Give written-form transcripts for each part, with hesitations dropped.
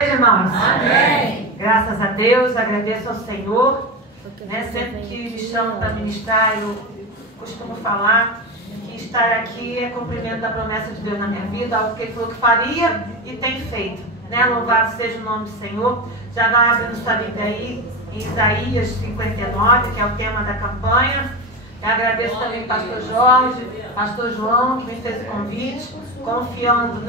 Irmãos, amém. Graças a Deus, agradeço ao Senhor, sempre que me chamam para ministrar, eu costumo falar que estar aqui é cumprimento da promessa de Deus na minha vida, algo que Ele falou que faria e tem feito, Louvado seja o nome do Senhor. Já vai abrindo sua Bíblia aí em Isaías 59, que é o tema da campanha. Eu agradeço também ao pastor Jorge, pastor João, que me fez o convite, confiando,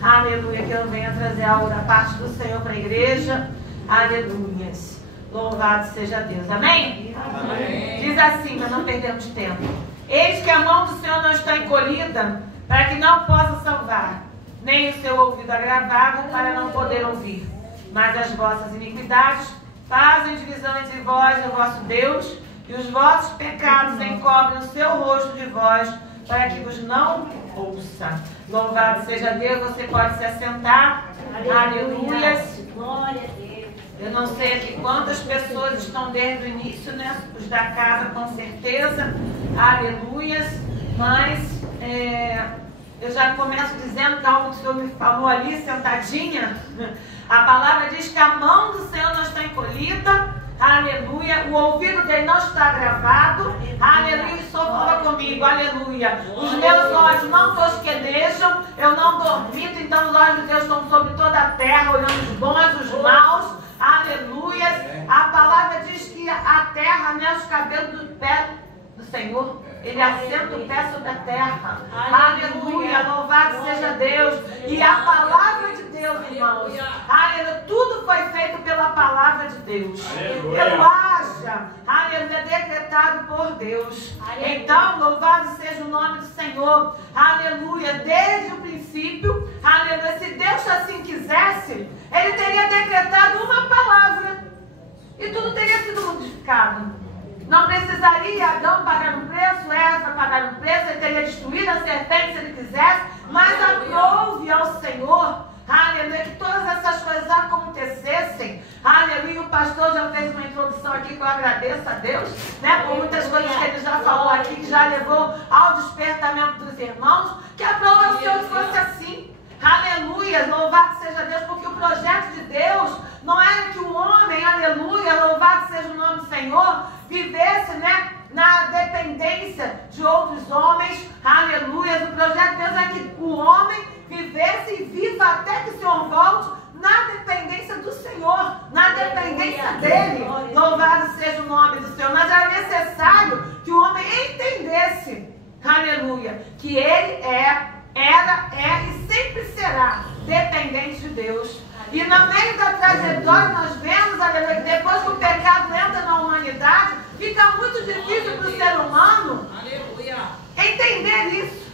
aleluia, que eu venha trazer algo da parte do Senhor para a igreja. Aleluias. Louvado seja Deus. Amém? Amém. Diz assim, para não perdermos tempo: eis que a mão do Senhor não está encolhida, para que não possa salvar, nem o seu ouvido agravado, para não poder ouvir. Mas as vossas iniquidades fazem divisão entre vós e o vosso Deus, e os vossos pecados encobrem o seu rosto de vós, para que vos não ouça. Louvado seja Deus. Você pode se assentar. Aleluias. Glória a Deus. Eu não sei aqui quantas pessoas estão desde o início, os da casa com certeza. Aleluias. Mas eu já começo dizendo que algo que o Senhor me falou ali, sentadinha. A palavra diz que a mão do Senhor não está encolhida. Aleluia, o ouvido dele não está gravado. Aleluia, o Senhor fala comigo. Aleluia, os meus olhos não tosquenejam. Eu não dormito, então os olhos de Deus estão sobre toda a terra, olhando os bons, os maus. Aleluia, a palavra diz que a terra, os cabelos do pé do Senhor, Ele assenta o pé sobre a terra. Aleluia, louvado seja Deus. E a palavra de Deus, irmãos, aleluia, tudo foi feito pela palavra de Deus. Pelo haja, aleluia, decretado por Deus. Então, louvado seja o nome do Senhor. Aleluia, desde o princípio, aleluia, se Deus assim quisesse, Ele teria decretado uma palavra e tudo teria sido modificado. Não precisaria Adão pagar um preço, Eva pagar um preço, ele teria destruído a serpente se ele quisesse, mas aprove ao Senhor, aleluia, que todas essas coisas acontecessem. Aleluia, o pastor já fez uma introdução aqui que eu agradeço a Deus, por muitas coisas que ele já falou aqui, que já levou ao despertamento dos irmãos, que aprove ao Senhor que fosse assim. Aleluia, louvado seja Deus, porque o projeto de Deus não era que o homem, aleluia, louvado seja o nome do Senhor, vivesse, na dependência de outros homens. Aleluia, o projeto de Deus é que o homem vivesse e viva até que o Senhor volte na dependência do Senhor, na dependência dEle. Louvado seja o nome do Senhor. Mas era necessário que o homem entendesse, aleluia, que ele era, é e sempre será dependente de Deus. E no meio da trajetória nós vemos, aleluia, que depois que o pecado entra na humanidade, fica muito difícil para o ser humano, aleluia, entender isso.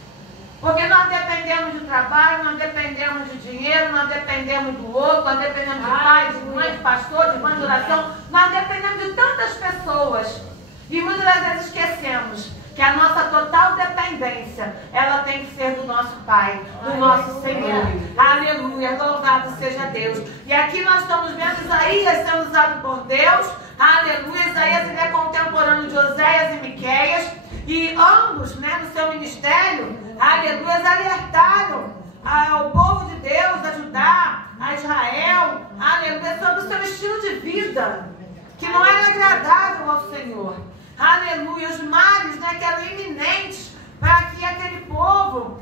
Porque nós dependemos de trabalho, nós dependemos de dinheiro, nós dependemos do outro, nós dependemos de pai, de mãe, de pastor, de mãe de oração, nós dependemos de tantas pessoas. E muitas das vezes esquecemos que a nossa total dependência, ela tem que ser do nosso Pai, do nosso Senhor. Aleluia, louvado seja Deus. E aqui nós estamos vendo Isaías sendo usado por Deus. Aleluia, Isaías ele é contemporâneo de Oséias e Miqueias. E ambos, no seu ministério, aleluia, alertaram ao povo de Deus, a Judá, a Israel, aleluia, sobre o seu estilo de vida, que não era agradável ao Senhor. Aleluia, os males, que eram iminentes para que aquele povo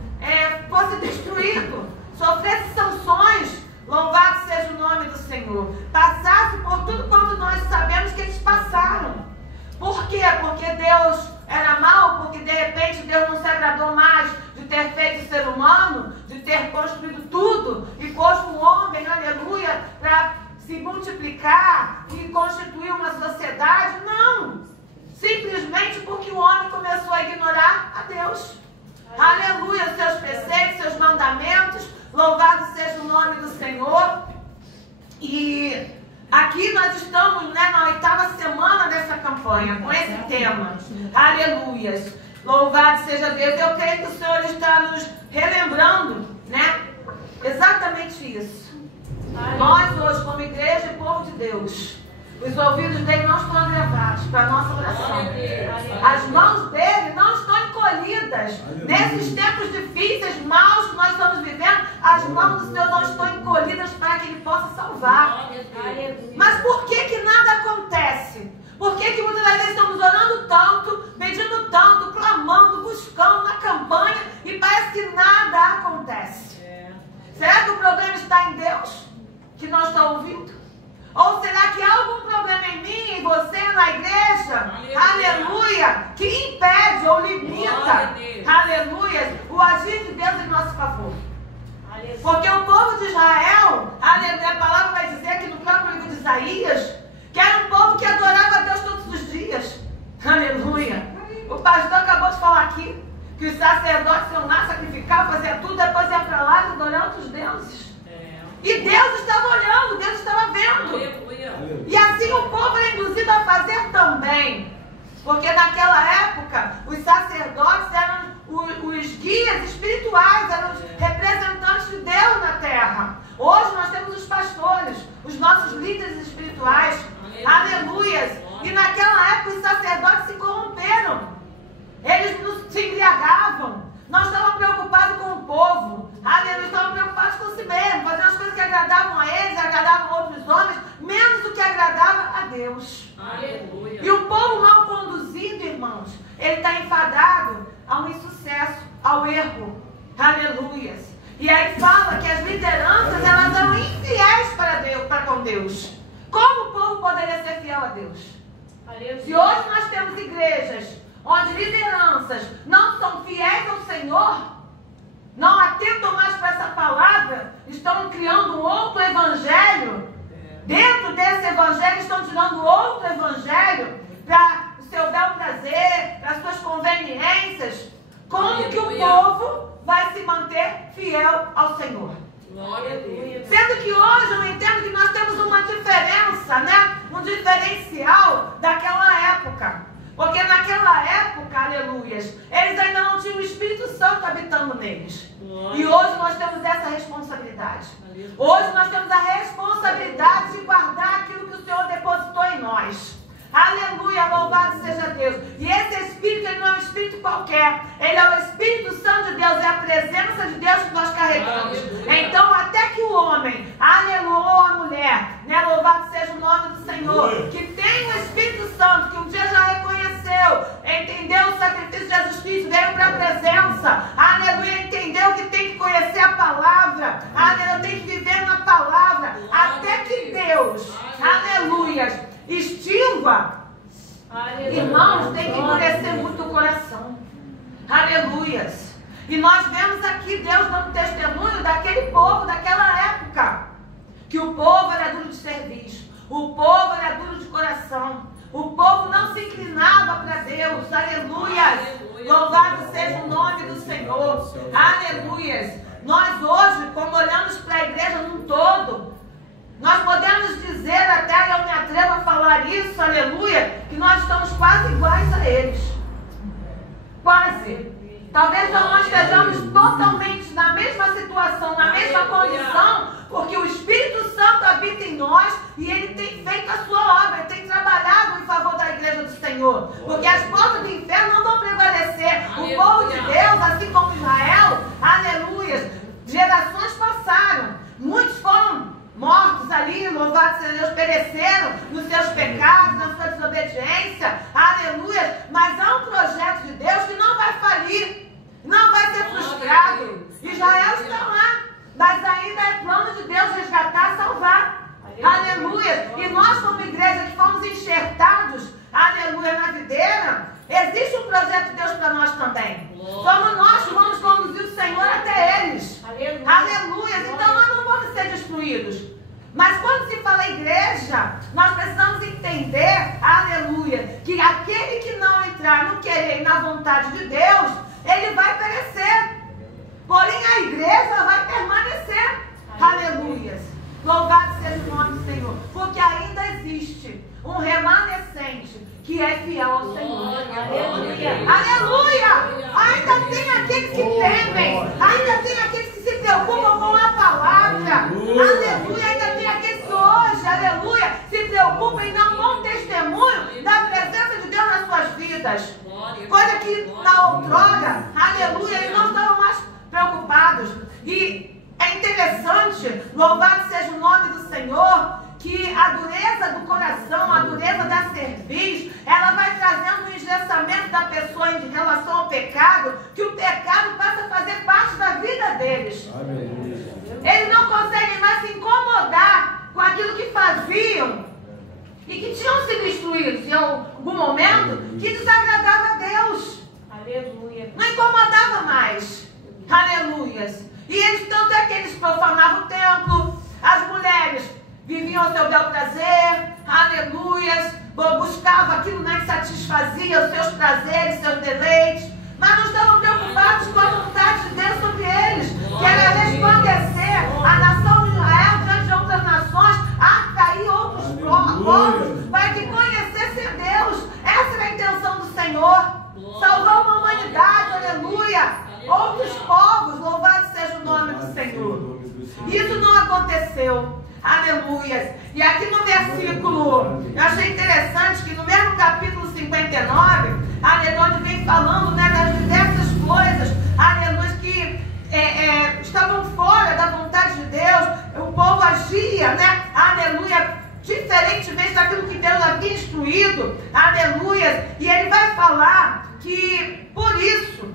fosse destruído, sofresse sanções, louvado seja o nome do Senhor, passasse por tudo quanto nós sabemos que eles passaram. Por quê? Porque Deus era mau, porque de repente Deus não se agradou mais de ter feito o ser humano, de ter construído tudo e posto o homem, aleluia, para se multiplicar e constituir uma sociedade. Não! Simplesmente porque o homem começou a ignorar a Deus. Aleluia, seus preceitos, seus mandamentos. Louvado seja o nome do Senhor. E aqui nós estamos, na 8ª semana dessa campanha, com esse tema. Aleluias. Louvado seja Deus. Eu creio que o Senhor está nos relembrando, exatamente isso. Nós hoje, como igreja e povo de Deus, os ouvidos dele não estão agravados para a nossa oração. As mãos dele não estão encolhidas. Nesses tempos difíceis, maus que nós estamos vivendo, as mãos do Senhor não estão encolhidas para que ele possa salvar. louvar. Mas por que nada acontece? Por que muitas das vezes estamos orando tanto, pedindo tanto, clamando, buscando na campanha e parece que nada acontece? Será que o problema está em Deus, que não está ouvindo? Ou será que há algum problema em mim, em você, na igreja? Aleluia! Que impede ou limita, aleluia, o agir de Deus em nosso favor. Porque o povo de Israel, aleluia, a palavra vai dizer aqui no próprio livro de Isaías, que era um povo que adorava a Deus todos os dias. Aleluia. O pastor acabou de falar aqui que os sacerdotes iam lá sacrificar, fazer tudo, depois ia para lá e adorar outros deuses. E Deus estava olhando, Deus estava vendo. Aleluia. E assim o povo era induzido a fazer também. Porque naquela época, os sacerdotes eram os guias espirituais, eram os representantes de Deus na terra. Hoje nós temos os pastores, os nossos líderes espirituais. Aleluias. E naquela época os sacerdotes se corromperam. Eles se embriagavam. Não estavam preocupados com o povo. Aleluia. Estavam preocupados com si mesmos, fazendo as coisas que agradavam a eles, agradavam a outros homens, menos o que agradava a Deus. Aleluia. E o povo mal conduzido, irmãos, ele está enfadado ao insucesso, ao erro. Aleluias. E aí fala que as lideranças, elas eram infiéis para com Deus. Como o povo poderia ser fiel a Deus? Se hoje nós temos igrejas onde lideranças não são fiéis ao Senhor, não atentam mais para essa palavra, estão criando um outro evangelho, dentro desse evangelho estão tirando outro evangelho para o seu bel prazer, para as suas conveniências. Como que o povo vai se manter fiel ao Senhor? Sendo que hoje eu entendo que nós temos uma diferença, né? Um diferencial daquela época. Porque naquela época, aleluias, eles ainda não tinham o Espírito Santo habitando neles. E hoje nós temos essa responsabilidade. Hoje nós temos a responsabilidade de guardar aquilo que o Senhor depositou em nós. Aleluia, louvado seja Deus. E esse Espírito, ele não é um Espírito qualquer. Ele é o Espírito Santo de Deus, é a presença de Deus que nós carregamos. Aleluia. Então, até que o homem, aleluia, ou a mulher, né, louvado seja o nome do Senhor, que tem o Espírito Santo, que um dia já reconheceu, entendeu o sacrifício de Jesus Cristo, veio para a presença, aleluia, entendeu que tem que conhecer a palavra, aleluia, tem que viver na palavra, até que Deus, aleluia, extinga. Irmãos, tem que endurecer muito o coração. Aleluias. E nós vemos aqui Deus dando testemunho daquele povo, daquela época. Que o povo era duro de serviço. O povo era duro de coração. O povo não se inclinava para Deus. Aleluias. Louvado seja o nome do Senhor. Aleluias. Nós hoje, quando olhamos para a igreja num todo, nós podemos dizer, até eu me atrevo a falar isso, aleluia, que nós estamos quase iguais a eles. Quase. Talvez não estejamos totalmente na mesma situação, na mesma condição, porque o Espírito Santo habita em nós e ele tem feito a sua obra, ele tem trabalhado em favor da igreja do Senhor. Porque as portas do inferno não vão prevalecer. O povo de Deus, assim como Israel, aleluia, gerações passaram, muitos foram mortos ali, louvado seja Deus, pereceram nos seus pecados, na sua desobediência, aleluia, mas há um projeto de Deus que não vai falir, não vai ser frustrado. Israel está lá, mas ainda é plano de Deus resgatar, salvar, aleluia, e nós como igreja que fomos enxertados, aleluia, na videira, existe um projeto de Deus para nós também. Somos nós que vamos conduzir o Senhor até eles. Aleluia. Então nós não vamos ser destruídos. Mas quando se fala igreja, nós precisamos entender, aleluia, que aquele que não entrar no querer e na vontade de Deus, ele vai perecer. Porém a igreja vai permanecer. Aleluia. Louvado seja o nome do Senhor. Porque ainda existe um remanescente que é fiel ao Senhor. Aleluia. Aleluia. Ainda tem aqueles que temem. Ainda tem aqueles que se preocupam com a palavra. Aleluia. Ainda tem aqueles que hoje, aleluia, se preocupam em dar um bom testemunho da presença de Deus nas suas vidas. Coisa que na outrora, aleluia, eles não estavam mais preocupados. E é interessante, louvado seja o nome do Senhor, que a dureza do coração, a dureza da cerviz, ela vai trazendo um engessamento da pessoa em relação ao pecado, que o pecado passa a fazer parte da vida deles. Eles não conseguem mais se incomodar com aquilo que faziam e que tinham sido instruídos em algum momento que desagradava a Deus. Aleluia. Não incomodava mais. Aleluias. E eles, tanto é que eles profanavam o templo, as mulheres viviam ao seu bel prazer, aleluias, buscavam aquilo, né, que satisfazia os seus prazeres, seus deleites, mas não estavam preocupados com a vontade de Deus sobre eles, que era resplandecer a nação de Israel diante de outras nações, atrair outros povos, para que conhecessem a Deus. Essa era a intenção do Senhor, salvar uma humanidade, aleluia, outros povos, louvado seja o nome do Senhor. Isso não aconteceu. Aleluia. E aqui no versículo, eu achei interessante que no mesmo capítulo 59, aleluia, onde vem falando, né, das diversas coisas, aleluia, que estavam fora da vontade de Deus, o povo agia, né, aleluia, diferentemente daquilo que Deus havia instruído, aleluia, e ele vai falar que por isso,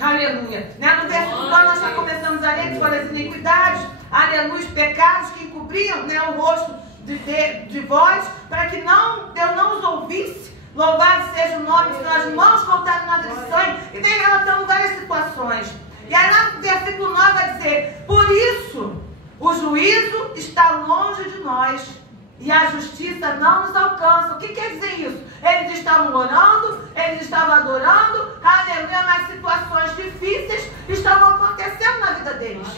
aleluia, né, no versículo nós já começamos a ler que foram as iniquidades, aleluia, os pecados que encobriam, né, o rosto de vós, para que Deus não os ouvisse. Louvado seja o nome de nós, mãos contaminadas de sangue. E vem relatando várias situações. E aí no versículo 9 vai dizer: por isso o juízo está longe de nós e a justiça não nos alcança. O que quer dizer isso? Eles estavam orando, eles estavam adorando, aleluia, mas situações difíceis estavam acontecendo na vida deles.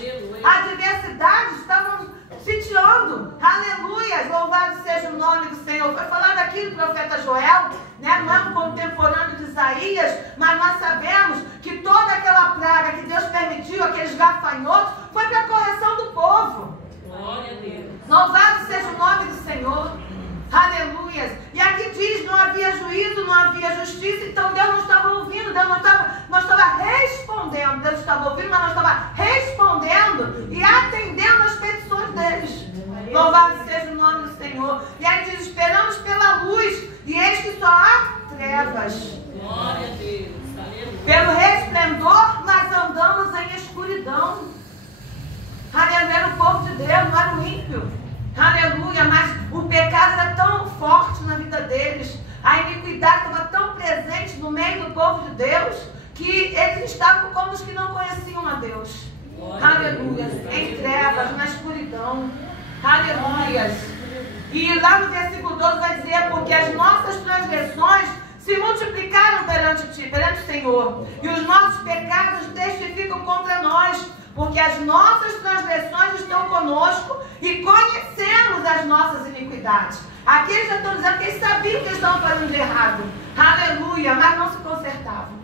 Adversidades estavam sitiando, aleluia, louvado seja o nome do Senhor. Foi falado aqui do profeta Joel, né? Não é um contemporâneo de Isaías, mas nós sabemos que toda aquela praga que Deus permitiu, aqueles gafanhotos, foi para a correção do povo. Glória a Deus. Louvado seja o nome do Senhor. Aleluia. E aqui diz, não havia juízo, não havia justiça, então Deus não estava ouvindo, Deus não estava respondendo. Deus estava ouvindo, mas não estava respondendo e atendendo às petições deles. Louvado seja o nome do Senhor. E aí diz, esperamos pela luz, e eis que só há trevas. Glória a Deus. Aleluia. Pelo resplendor, nós andamos em escuridão. Aleluia, era o povo de Deus, não era o ímpio. Aleluia, mas o pecado era tão forte na vida deles, a iniquidade estava tão presente no meio do povo de Deus, que eles estavam como os que não conheciam a Deus. Aleluia, em trevas, na escuridão. Aleluia. E lá no versículo 12 vai dizer, porque as nossas transgressões se multiplicaram perante ti, perante o Senhor, e os nossos pecados testificam contra nós, porque as nossas transgressões estão conosco e conhecemos as nossas iniquidades. Aqui eles já estão dizendo que eles sabiam que eles estavam fazendo de errado. Aleluia, mas não se consertavam.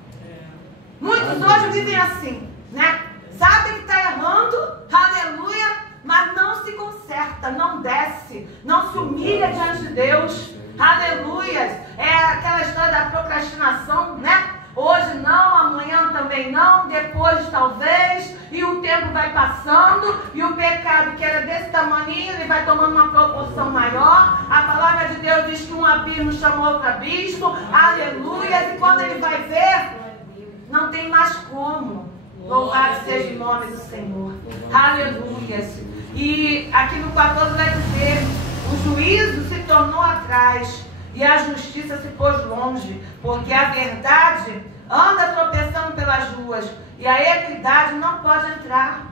Muitos hoje vivem assim, né? Sabem que está errando, aleluia, mas não se conserta, não desce, não se humilha diante de Deus. Aleluia. É aquela história da procrastinação, né? Hoje não, amanhã também não, depois talvez, e o tempo vai passando, e o pecado que era desse tamanho, ele vai tomando uma proporção maior. A palavra de Deus diz que um abismo chamou outro abismo, aleluia, e quando ele vai ver, não tem mais como. Louvado seja o nome do Senhor, aleluia. E aqui no 14 vai dizer, o juízo se tornou atrás, e a justiça se pôs longe, porque a verdade anda tropeçando pelas ruas, e a equidade não pode entrar.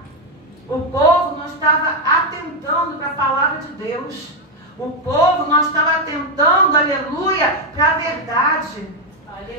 O povo não estava atentando para a palavra de Deus. O povo não estava atentando, aleluia, para a verdade.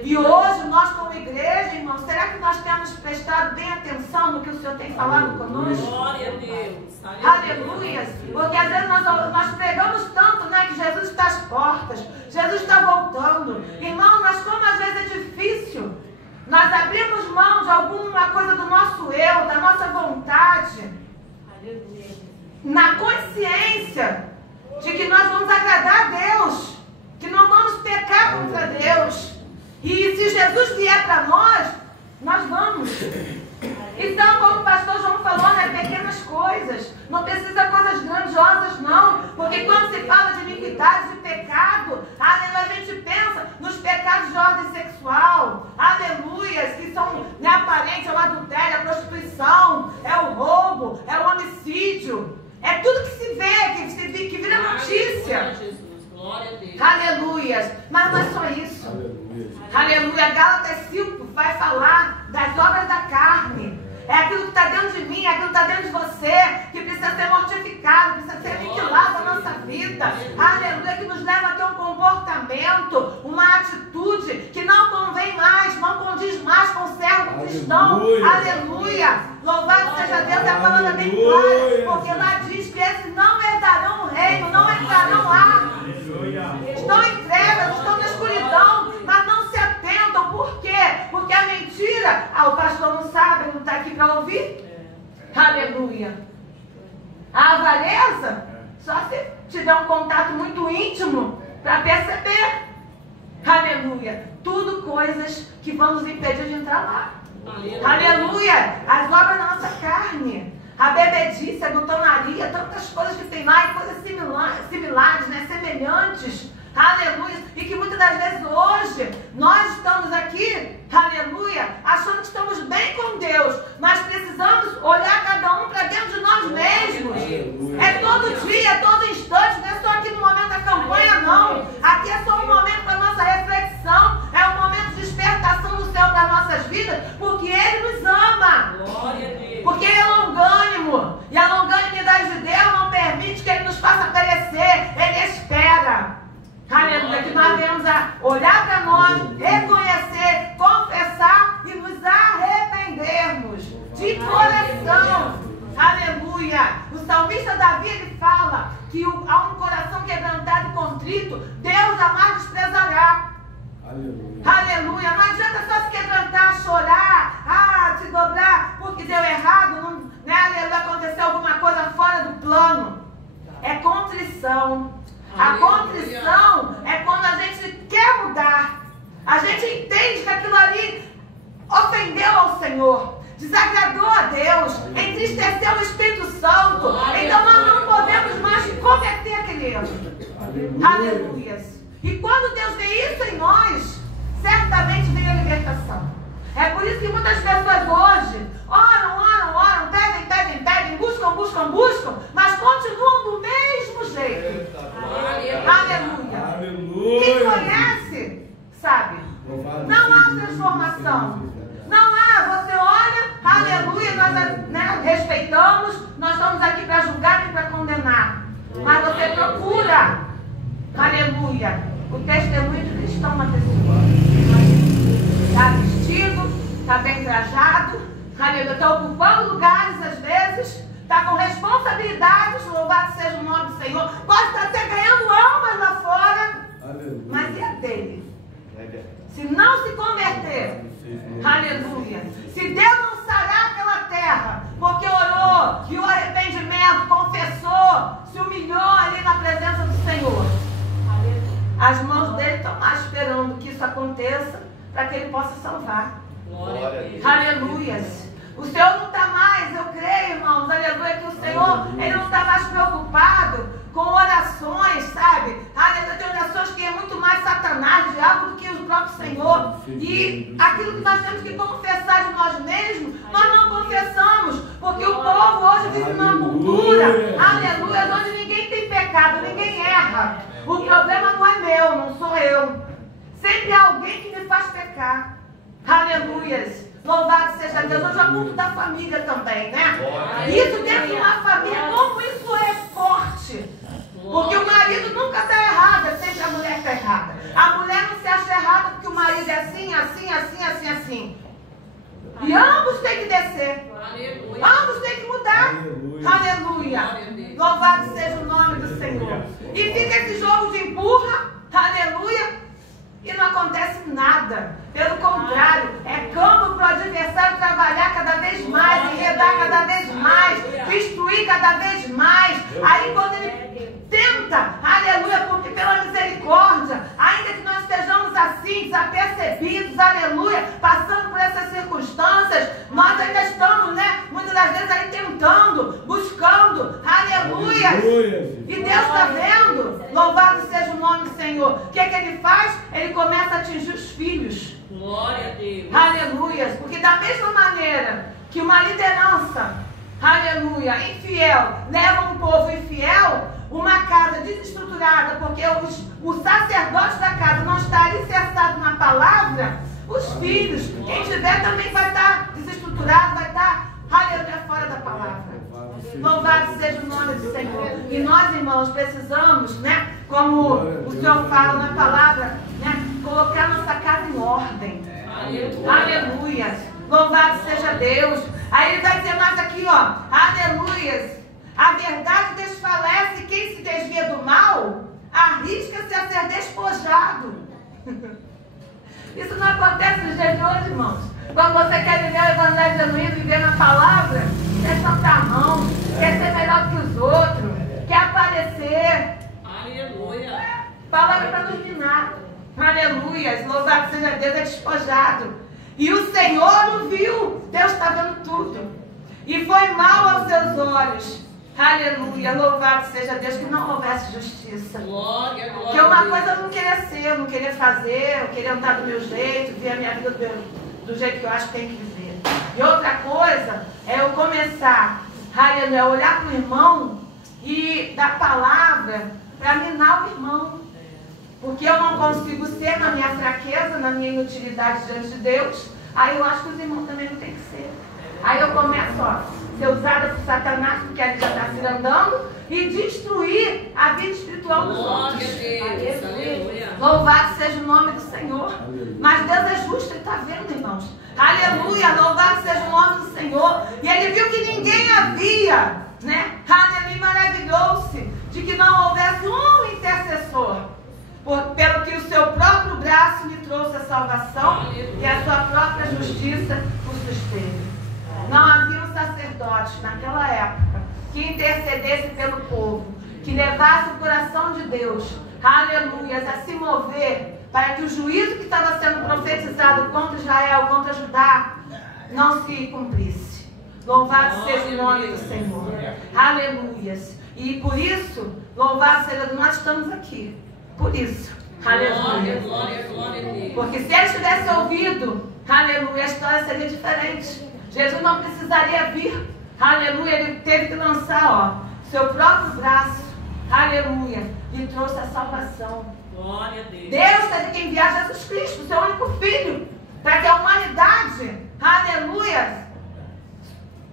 E hoje nós como igreja, irmãos, será que nós temos prestado bem atenção no que o Senhor tem falado conosco? Glória a Deus. Aleluia. Porque às vezes nós pregamos tanto, né, que Jesus está às portas, Jesus está voltando. Irmão, mas como às vezes é difícil nós abrimos mão de alguma coisa do nosso eu, da nossa vontade, Aleluia. na consciência de que nós vamos agradar a Deus, que não vamos pecar contra Deus. E se Jesus vier para nós vamos. Então, como o pastor João falou, né, pequenas coisas. Não precisa coisas grandiosas, não. Porque quando se falar das obras da carne. É aquilo que está dentro de mim, é aquilo que está dentro de você, que precisa ser mortificado, precisa ser aniquilado na nossa vida. Aleluia, que nos leva a ter um comportamento, uma atitude que não convém mais, não condiz mais com o servo cristão. Aleluia. Louvado seja Deus, a palavra bem clara, porque lá diz que esses não herdarão o reino, não entrarão lá. Estão em trevas, estão na escuridão, mas não se atentam. Por quê? Porque a mentira, o pastor não sabe, não está aqui para ouvir. Aleluia. A avareza, só se tiver um contato muito íntimo para perceber. Aleluia. Tudo coisas que vão nos impedir de entrar lá. Aleluia. As obras da nossa carne, a bebedice, a glutonaria, tantas coisas que tem lá, e coisas similares, né? Semelhantes. Aleluia. E que muitas das vezes hoje nós estamos aqui, aleluia, achando que estamos bem com Deus, mas precisamos olhar cada um para dentro de nós mesmos. É todo dia, é todo instante, não é só aqui no momento da campanha, não. Aqui é só um momento para nossa reflexão, é um momento de despertação do céu para nossas vidas, porque Ele nos ama. Porque Ele é longânimo, e a longanimidade de Deus não permite que Ele nos faça perecer, Ele espera. Aleluia, que nós venhamos a olhar para nós, reconhecer, confessar e nos arrependermos de coração. Aleluia. O salmista Davi, ele fala que há um coração quebrantado e contrito, Deus jamais desprezará. Aleluia. Aleluia. Não adianta só se quebrantar, chorar, se dobrar porque deu errado, não, né? Aleluia, aconteceu alguma coisa fora do plano. É contrição. A contrição é quando a gente quer mudar. A gente entende que aquilo ali ofendeu ao Senhor, desagradou a Deus, entristeceu o Espírito Santo. Então nós não podemos mais cometer aquele erro. Aleluia. E quando Deus vê isso em nós, certamente vem a libertação. É por isso que muitas pessoas hoje oram, pedem, buscam, mas continuam do mesmo jeito. Aleluia. Quem conhece, sabe? Não há transformação. Não há, você olha, aleluia, nós respeitamos, nós estamos aqui para julgar e para condenar. Mas você procura, aleluia, o testemunho de cristão na pessoa. Está vestido, está bem trajado, aleluia, está ocupando lugares às vezes, está com responsabilidades, louvado seja o nome do Senhor, pode estar até ganhando almas lá fora, aleluia. Mas e a dele? Se não se converter, aleluia, se Deus não sarar aquela terra, porque orou, e o arrependimento, confessou, se humilhou ali na presença do Senhor, as mãos dele estão lá esperando que isso aconteça, para que ele possa salvar. Aleluia. O Senhor não está mais, eu creio, irmãos, aleluia, que o Senhor, Ele não está mais preocupado com orações, sabe? Aleluia, tem orações que é muito mais Satanás, diabo, do que o próprio Senhor. E aquilo que nós temos que confessar de nós mesmos, nós não confessamos, porque o povo hoje vive numa cultura, aleluia, onde ninguém tem pecado, ninguém erra. O problema não é meu, não sou eu. Sempre há alguém que me faz pecar. Aleluia. Louvado seja Deus. Hoje é o culto da família também, né? Isso dentro de uma família, como isso é forte. Porque o marido nunca está errado, é sempre a mulher que está errada. A mulher não se acha errada porque o marido é assim. E ambos têm que descer. Ambos têm que mudar. Aleluia. Louvado seja o nome do Senhor. E fica esse jogo de empurra. Aleluia. E não acontece nada. Pelo contrário, é campo para o adversário trabalhar cada vez mais, enredar cada vez mais, destruir cada vez mais. Aí quando ele tenta, aleluia, porque pela misericórdia, ainda que nós estejamos assim, desapercebidos, aleluia, passando por essas circunstâncias, nós ainda estamos, né, muitas das vezes aí tentando, buscando, aleluia. E Deus está vendo, louvado seja o nome do Senhor. O que é que Ele faz? Ele começa a atingir os filhos. Glória a Deus. Aleluia. Porque da mesma maneira que uma liderança, aleluia, infiel, leva um povo infiel, uma casa desestruturada, porque o sacerdote da casa não está alicerçado na palavra, Os filhos, quem tiver também vai estar desestruturado, vai estar, aleluia, fora da palavra. Louvado seja o nome do Senhor. E nós, irmãos, precisamos, né, como o Senhor fala na palavra, né, colocar nossa casa em ordem. Aleluia. Louvado seja Deus. Aí ele vai dizer mais aqui, ó, aleluia. A verdade desfalece, quem se desvia do mal arrisca-se a ser despojado. Isso não acontece nos dias de hoje, irmãos. Quando você quer viver o evangelho genuíno, viver na palavra, quer soltar a mão, quer ser melhor que os outros, quer aparecer. Aleluia. Palavra para nos minar. Aleluia. Louvado seja Deus, é despojado. E o Senhor não viu. Deus está vendo tudo. E foi mal aos seus olhos. Aleluia. Louvado seja Deus, que não houvesse justiça. Glória, glória. Porque uma coisa eu não queria ser, eu não queria fazer, eu queria andar do meu jeito, ver a minha vida do jeito que eu acho que tem que viver. E outra coisa é eu começar, aleluia, a olhar para o irmão e dar palavra para minar o irmão. Porque eu não consigo ser na minha fraqueza, na minha inutilidade diante de Deus. Aí eu acho que os irmãos também não tem que ser. Aí eu começo, ó, ser usada por Satanás, porque ele já está se andando, e destruir a vida espiritual dos outros. Aleluia. Louvado seja o nome do Senhor. Mas Deus é justo, Ele está vendo, irmãos. Aleluia, louvado seja o nome do Senhor. E Ele viu que ninguém havia, né? Aleluia, maravilhou-se de que não houvesse um intercessor. Pelo que o seu próprio braço lhe trouxe a salvação e a sua própria justiça o susteve. Não havia um sacerdote naquela época que intercedesse pelo povo, que levasse o coração de Deus, aleluia, a se mover para que o juízo que estava sendo profetizado contra Israel, contra Judá, não se cumprisse. Louvado seja o nome do Senhor. Aleluia. E por isso, louvado seja, nós estamos aqui. Por isso, aleluia. Glória, glória a Deus. Porque se ele tivesse ouvido, aleluia, a história seria diferente. Jesus não precisaria vir, aleluia, ele teve que lançar, ó, seu próprio braço, aleluia, e trouxe a salvação. Glória a Deus. Deus teve que enviar Jesus Cristo, seu único filho, para que a humanidade, aleluia,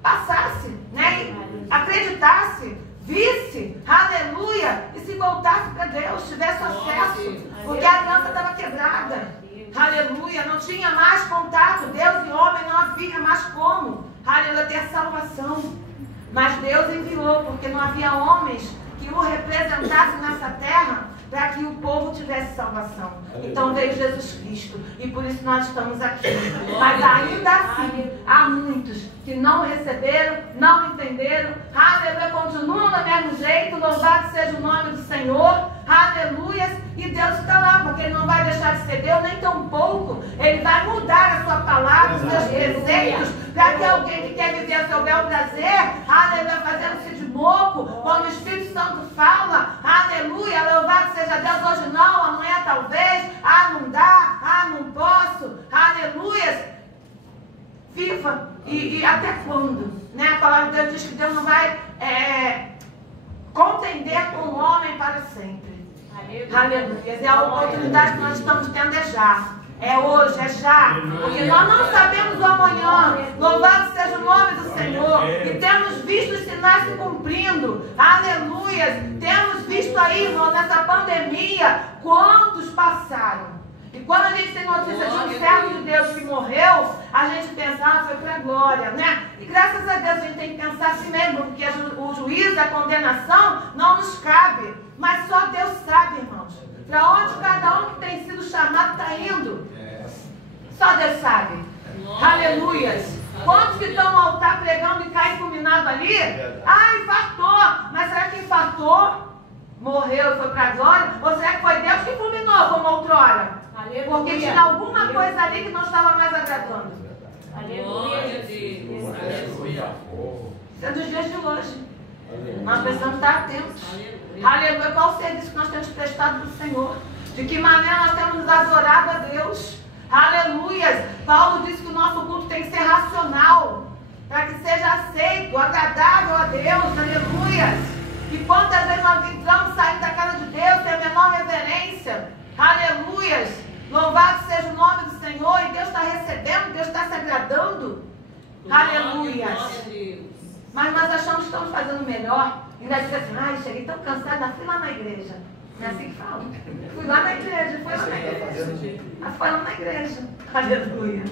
passasse, né, e acreditasse, visse, aleluia, e se voltasse para Deus, tivesse acesso, porque a aliança estava quebrada. Aleluia, não tinha mais contato, Deus e homem não havia mais como, aleluia, ter salvação. Mas Deus enviou, porque não havia homens que o representassem nessa terra para que o povo tivesse salvação. Então veio Jesus Cristo e por isso nós estamos aqui. Mas ainda assim, há muitos que não receberam, não entenderam, aleluia, continuam do mesmo jeito, louvado seja o nome do Senhor, aleluia. E Deus está lá, porque Ele não vai deixar de ser Deus, nem tão pouco. Ele vai mudar a sua palavra, os seus preceitos, para que alguém que quer viver o seu bel prazer, aleluia, fazendo-se de moco, quando o Espírito Santo fala, aleluia, louvado seja Deus, hoje não, amanhã talvez, não dá, não posso, aleluia. Viva, e até quando? Né? A palavra de Deus diz que Deus não vai contender com o homem para sempre. Aleluia. É a oportunidade que nós estamos tendo já. É hoje, é já. Porque nós não sabemos o amanhã. Louvado seja o nome do Senhor. E temos visto os sinais se cumprindo. Aleluia. Temos visto aí, irmão, nessa pandemia, quantos passaram. E quando a gente tem notícia de um servo de Deus que morreu, a gente pensa, foi para a glória, né? E graças a Deus a gente tem que pensar assim mesmo, porque o juízo, a condenação não nos cabe. Mas só Deus sabe, irmãos, para onde cada um que tem sido chamado está indo. Só Deus sabe. Aleluia. Quantos que estão no altar pregando e caem fulminado ali? Infartou. Mas será que infartou? Morreu e foi para a glória? Ou será que foi Deus que fulminou como outrora? Porque tinha alguma coisa ali que não estava mais agradando. Glória a Deus. Aleluia. Isso é dos dias de hoje. Nós precisamos estar atentos. Aleluia. Qual o serviço que nós temos prestado para o Senhor? De que maneira nós temos adorado a Deus? Aleluia. Paulo disse que o nosso culto tem que ser racional, para que seja aceito, agradável a Deus. Aleluia. E quantas vezes nós entramos, saímos da casa de Deus, tem a menor reverência. Aleluia. Louvado seja o nome do Senhor. E Deus está estamos fazendo melhor, ainda diz assim, ai, cheguei tão cansada, fui lá na igreja. Não é assim que fala? Fui lá na igreja, foi lá na igreja. Foi lá na igreja. Aleluia.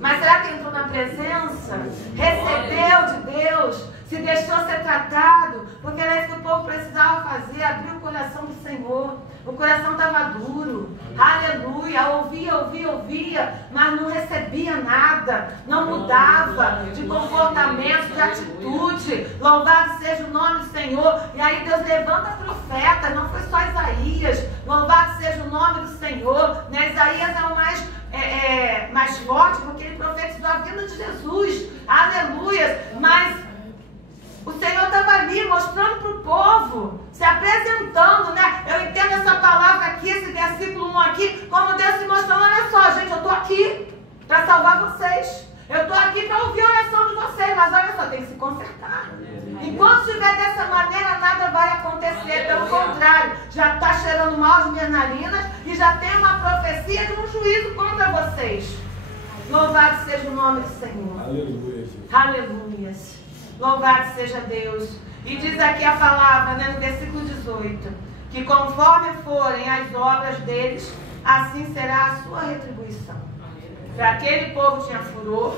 Mas será que entrou na presença? Recebeu de Deus? Se deixou ser tratado? Porque era isso que o povo precisava fazer, abrir o coração do Senhor. O coração estava duro. Aleluia. Ouvia, mas não recebia nada. Não mudava de comportamento, de atitude. Louvado seja o nome do Senhor. E aí Deus levanta profeta. Não foi só Isaías. Louvado seja o nome do Senhor. Né? Isaías é o mais forte, porque ele profetizou a vinda de Jesus. Aleluia. Mas o Senhor estava ali mostrando para o povo, se apresentando, né? Eu entendo essa palavra aqui, esse versículo 1 aqui, como Deus se mostrando, olha só, gente, eu estou aqui para salvar vocês. Eu estou aqui para ouvir a oração de vocês, mas olha só, tem que se consertar. Enquanto estiver dessa maneira, nada vai acontecer. Pelo contrário, já está cheirando mal de narinas e já tem uma profecia de um juízo contra vocês. Louvado seja o nome do Senhor. Aleluia. Aleluia. Louvado seja Deus. E diz aqui a palavra, né, no versículo 18, que conforme forem as obras deles, assim será a sua retribuição. Para aquele povo tinha furor,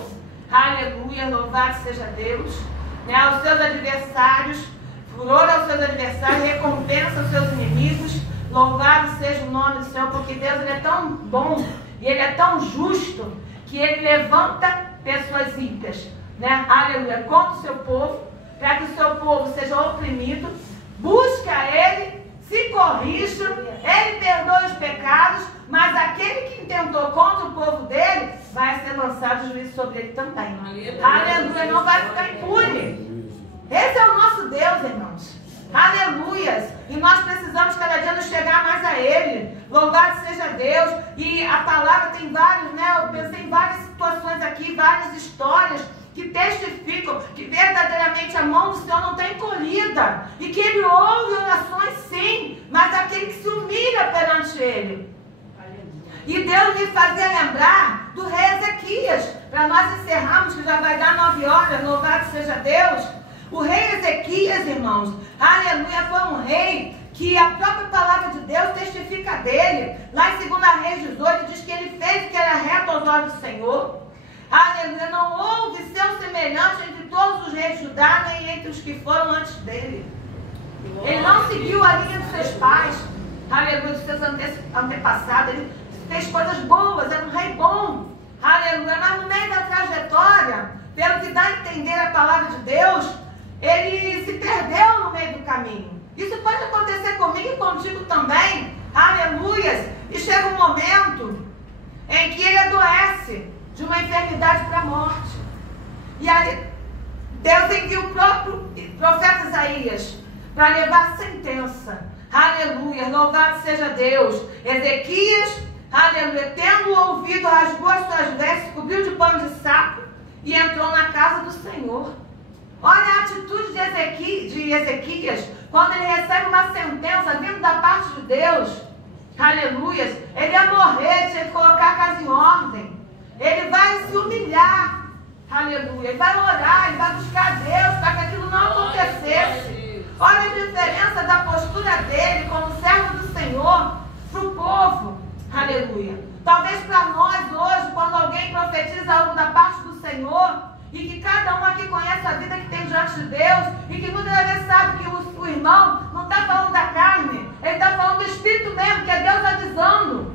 aleluia, louvado seja Deus, né, aos seus adversários, furor aos seus adversários, recompensa aos seus inimigos, louvado seja o nome do Senhor, porque Deus ele é tão bom e ele é tão justo, que ele levanta pessoas ímpias, né, aleluia, contra o seu povo, para que o seu povo seja oprimido, busque a ele, se corrija, ele perdoa os pecados, mas aquele que intentou contra o povo dele, vai ser lançado juízo sobre ele também. Aleluia, não vai ficar impune. Esse é o nosso Deus, irmãos. Aleluias. E nós precisamos cada dia nos chegar mais a ele. Louvado seja Deus. E a palavra tem vários, né? Eu pensei em várias situações aqui, várias histórias que testificam que verdadeiramente a mão do Senhor não está encolhida e que Ele ouve orações sim, mas aquele que se humilha perante Ele. E Deus me fazia lembrar do rei Ezequias, para nós encerrarmos, que já vai dar 9 horas, louvado seja Deus. O rei Ezequias, irmãos, aleluia, foi um rei que a própria palavra de Deus testifica dele. Lá em 2 Reis 18 diz que ele fez o que era reto aos olhos do Senhor. Aleluia, não houve seu semelhante entre todos os reis de Judá, nem entre os que foram antes dele. Ele não seguiu a linha dos seus pais, aleluia, dos seus antepassados. Ele fez coisas boas, era um rei bom, aleluia, mas no meio da trajetória, pelo que dá a entender a palavra de Deus, ele se perdeu no meio do caminho. Isso pode acontecer comigo e contigo também, aleluia. E chega um momento em que ele adoece de uma enfermidade para a morte. E aí Deus envia o próprio profeta Isaías para levar sentença. Aleluia, louvado seja Deus. Ezequias, aleluia, tendo ouvido, rasgou as suas vestes, cobriu de pano de saco e entrou na casa do Senhor. Olha a atitude de Ezequias, quando ele recebe uma sentença vindo da parte de Deus. Aleluia, ele ia morrer, tinha que colocar a casa em ordem. Ele vai se humilhar, aleluia, ele vai orar, ele vai buscar a Deus para que aquilo não acontecesse. Olha a diferença da postura dele como servo do Senhor para o povo, aleluia. Talvez para nós hoje, quando alguém profetiza algo da parte do Senhor, e que cada um aqui conhece a vida que tem diante de Deus, e que muitas vezes sabe que o irmão não está falando da carne, ele está falando do Espírito mesmo, que é Deus avisando.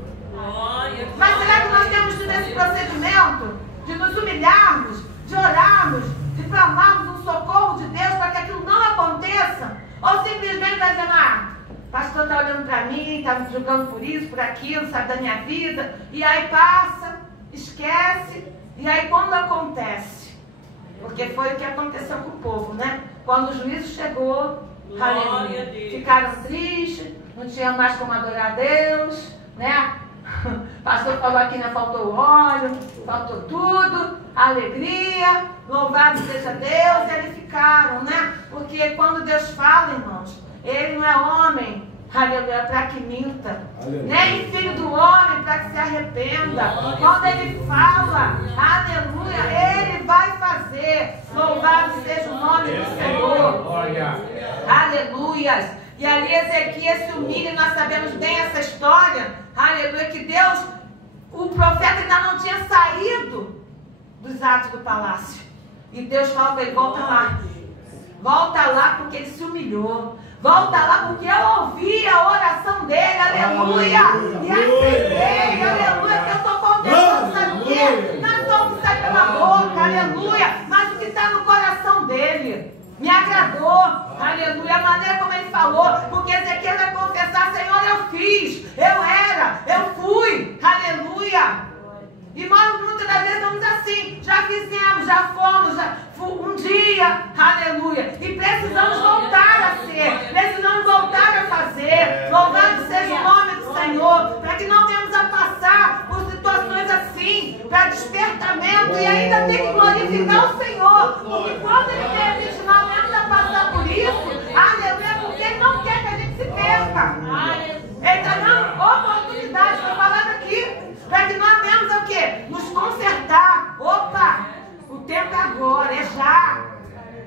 Mas será que nós temos tido esse procedimento de nos humilharmos, de orarmos, de clamarmos um socorro de Deus para que aquilo não aconteça? Ou simplesmente vai dizer, o pastor está olhando para mim, está me julgando por isso, por aquilo, sabe da minha vida, e aí passa, esquece, e aí quando acontece, porque foi o que aconteceu com o povo, né? Quando o juízo chegou, aleluia, ficaram tristes, não tinham mais como adorar a Deus, né? O pastor falou aqui, né? Faltou óleo, faltou tudo, alegria, louvado seja Deus, e eles ficaram, né? Porque quando Deus fala, irmãos, Ele não é homem aleluia, para que minta, nem filho do homem para que se arrependa. Quando ele fala, aleluia, ele vai fazer. Louvado seja o nome do Senhor, aleluia. E ali Ezequias se humilha, e nós sabemos bem essa história, aleluia, que Deus, o profeta ainda não tinha saído dos atos do palácio, e Deus fala para ele: volta lá porque ele se humilhou. Volta lá porque eu ouvi a oração dele, aleluia, e aceitei, aleluia, que eu estou confessando, sabe o quê? Não é só o que sai pela boca, aleluia, mas o que está no coração dele. Me agradou, aleluia, a maneira como ele falou, porque Ezequiel vai confessar: Senhor, eu fiz, eu fui, aleluia. E nós muitas das vezes estamos assim, já fizemos, já fomos, um dia, aleluia, e precisamos voltar a ser, precisamos voltar a fazer. Louvado seja o nome do Senhor, para que não venhamos a passar por situações assim, para despertamento, e ainda ter que glorificar o Senhor, porque quando Ele permite nós venhamos a passar por isso, aleluia, porque Ele não quer que a gente se perca. Ele está dando oportunidade, foi falado aqui, para que nós venhamos o quê? Nos consertar. Opa! O tempo é agora, é já.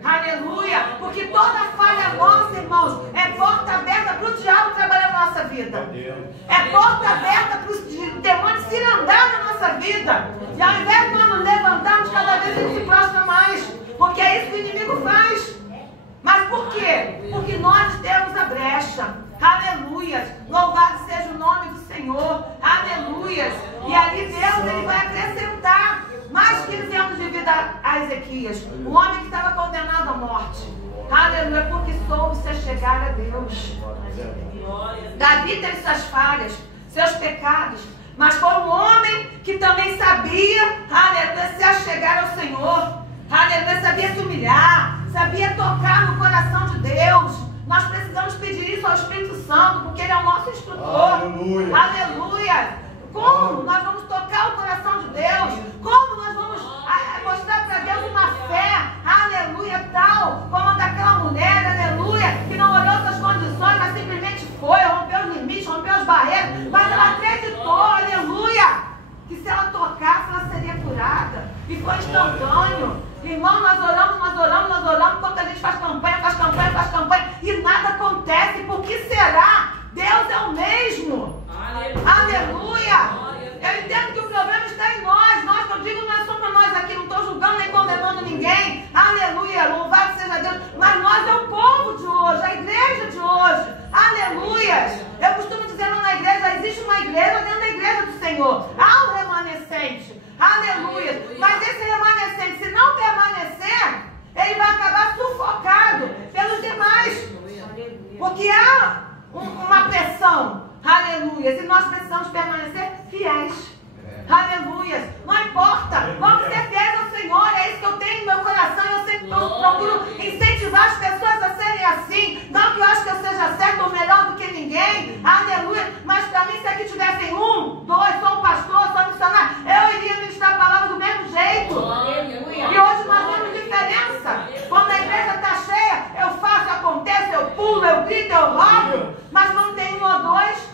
Aleluia! Porque toda falha nossa, irmãos, é porta aberta para o diabo trabalhar na nossa vida. É porta aberta para os demônios se andar na nossa vida. E ao invés de nós nos levantarmos, cada vez ele se prostra mais. Porque é isso que o inimigo faz. Mas por quê? Porque nós temos a brecha. Aleluias. Louvado seja o nome do Senhor. Aleluias. E ali Deus, Ele vai acrescentar mais 15 anos de vida a Ezequias, o homem que estava condenado à morte. Aleluia, porque soube se achegar a Deus. Davi teve suas falhas, seus pecados, mas foi um homem que também sabia, aleluia, se achegar ao Senhor. Aleluia, sabia se humilhar, sabia tocar no coração de Deus. Nós precisamos pedir isso ao Espírito Santo, porque Ele é o nosso instrutor. Aleluia. Aleluia. Como nós vamos tocar o coração de Deus? Como nós vamos mostrar para Deus uma fé, aleluia, tal como a daquela mulher, aleluia, que não olhou suas condições, mas simplesmente foi, rompeu os limites, rompeu as barreiras, mas ela acreditou, aleluia, que se ela tocasse, ela seria curada. E foi instantâneo. Irmão, nós oramos, quando a gente faz campanha, e nada acontece. Por que será? Deus é o mesmo. Aleluia. Eu entendo que o problema está em nós. Nós, que eu digo, não é só para nós aqui, não estou julgando nem condenando ninguém. Aleluia, louvado seja Deus. Mas nós é o povo de hoje, a igreja de hoje. Aleluia. Eu costumo dizer lá na igreja, existe uma igreja dentro da igreja do Senhor. Há um remanescente. Aleluia. Mas esse remanescente, se não permanecer, ele vai acabar sufocado pelos demais. Porque há uma pressão. Aleluia. E nós precisamos permanecer fiéis. Aleluia. Não importa. Vamos ser fiéis ao Senhor. É isso que eu tenho no meu coração. Eu sempre procuro incentivar as pessoas a serem assim. Não que eu acho que eu seja certo ou melhor do que ninguém. Aleluia. Mas para mim, se aqui tivessem 1, 2, sou um pastor, sou um missionário, eu iria ministrar a palavra do mesmo jeito. Aleluia. E hoje nós temos diferença. Quando a igreja está cheia, eu faço, acontece, eu pulo, eu grito, eu rodo. Mas quando tem 1 ou 2,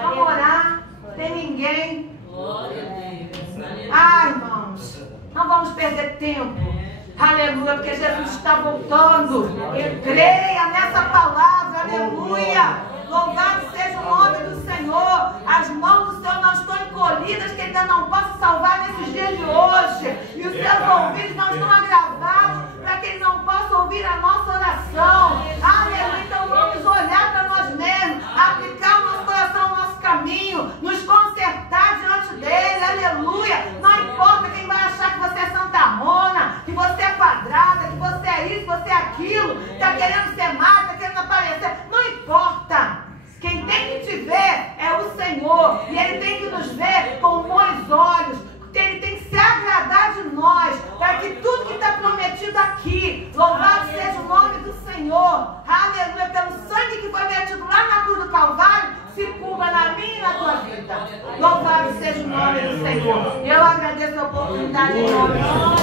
vamos orar. Tem ninguém. Ai, irmãos, não vamos perder tempo. Aleluia, porque Jesus está voltando. Creia nessa palavra, aleluia. Louvado seja o nome do Senhor. As mãos do Senhor não estão encolhidas, que ainda não possa salvar nesses dias de hoje. E os seus ouvidos não estão agravados, para que Ele não possa ouvir a nossa oração. Aleluia, então vamos olhar para nós mesmos, aplicar o nosso coração ao nosso caminho, nos consertar diante dEle. Aleluia. Não importa quem vai achar que você é santarrona, que você é quadrada, que você é isso, que você é aquilo, está querendo ser mais, está querendo aparecer. Não importa. Quem tem que te ver é o Senhor. E Ele tem que nos ver com bons olhos. Ele tem que se agradar de nós, para que tudo que está prometido aqui, louvado seja o nome do Senhor. Aleluia. Pelo sangue que foi vertido lá na cruz do Calvário, se cumpra na minha e na tua vida. Louvado seja o nome do Senhor. Eu agradeço a oportunidade em nome de Jesus.